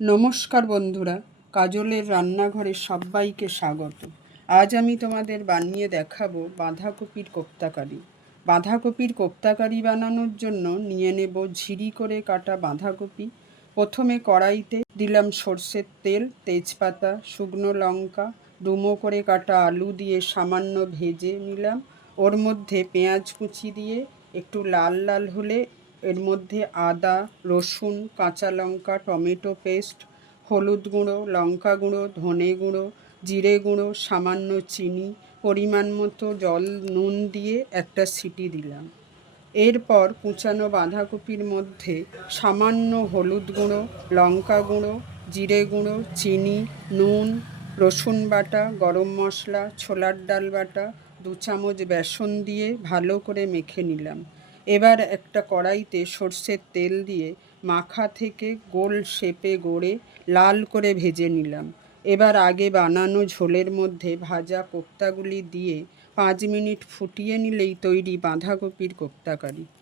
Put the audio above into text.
নমস্কার বন্ধুরা, কাজলের রান্নাঘরে সবাইকে স্বাগত। আজ আমি তোমাদের বানিয়ে দেখাবো বাঁধাকপির কোপ্তাকারি। বাঁধাকপির কোপ্তাকারি বানানোর জন্য নিয়ে নেব ঝিরি করে কাটা বাঁধাকপি। প্রথমে কড়াইতে দিলাম সর্ষের তেল, তেজপাতা, শুকনো লঙ্কা, ডুমো করে কাটা আলু দিয়ে সামান্য ভেজে নিলাম। ওর মধ্যে পেঁয়াজ কুচি দিয়ে একটু লাল লাল হলে এর মধ্যে আদা, রসুন, কাঁচা লঙ্কা, টমেটো পেস্ট, হলুদ গুঁড়ো, লঙ্কা গুঁড়ো, ধনে গুঁড়ো, জিরে গুঁড়ো, সামান্য চিনি, পরিমাণ মতো জল, নুন দিয়ে একটা সিটি দিলাম। এরপর কুচানো বাঁধাকপির মধ্যে সামান্য হলুদ গুঁড়ো, লঙ্কা গুঁড়ো, জিরে গুঁড়ো, চিনি, নুন, রসুন বাটা, গরম মশলা, ছোলার ডাল বাটা, 2 চামচ বেসন দিয়ে ভালো করে মেখে নিলাম। এবার একটা কড়াইতে সর্ষের তেল দিয়ে মাখা থেকে গোল শেপে গড়ে লাল করে ভেজে নিলাম। এবার আগে বানানো ঝোলের মধ্যে ভাজা কোপ্তাগুলি দিয়ে 5 মিনিট ফুটিয়ে নিলেই তৈরি বাঁধাকপির কোপ্তাকারি।